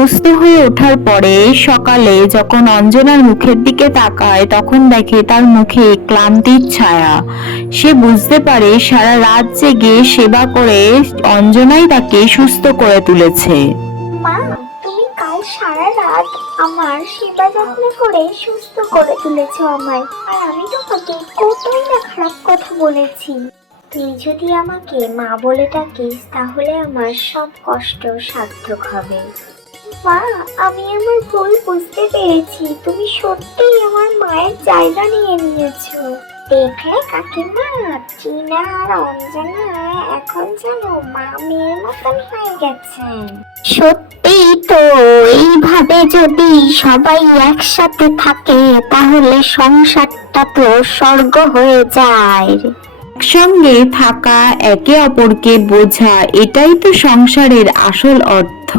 সুস্থ হয়ে ওঠার পরে সকালে যখন অঞ্জনার মুখের দিকে তাকায় তখন দেখে তার মুখে ক্লান্তির ছায়া। সে বুঝতে পারে সারা রাত জেগে সেবা করে অঞ্জনাই তাকে সুস্থ করে তুলেছে। মা, তুমি কাল সারা রাত আমার সেবা যত্ন করে সুস্থ করে তুলেছো আমায়। আর আমি তোমাকে কতই না খারাপ কথা বলেছি। তুই যদি আমাকে মা বলে ডাকিস তাহলে আমার সব কষ্ট সার্থক হবে। মা, আমি আমার ভুল বুঝতে পেরেছি। তুমি সত্যিই আমার মায়ের জায়গা নিয়ে নিয়েছো। দেখলে কাকিমা, টিনা আর অঞ্জনা এখন যেন মা মেয়ের মতন হয়ে গেছেন। সত্যি তো, এইভাবে যদি সবাই একসাথে থাকে তাহলে সংসারটা তো স্বর্গ হয়ে যায়। একসঙ্গে থাকা, একে অপরকে বোঝা, এটাই তো সংসারের আসল অর্থ।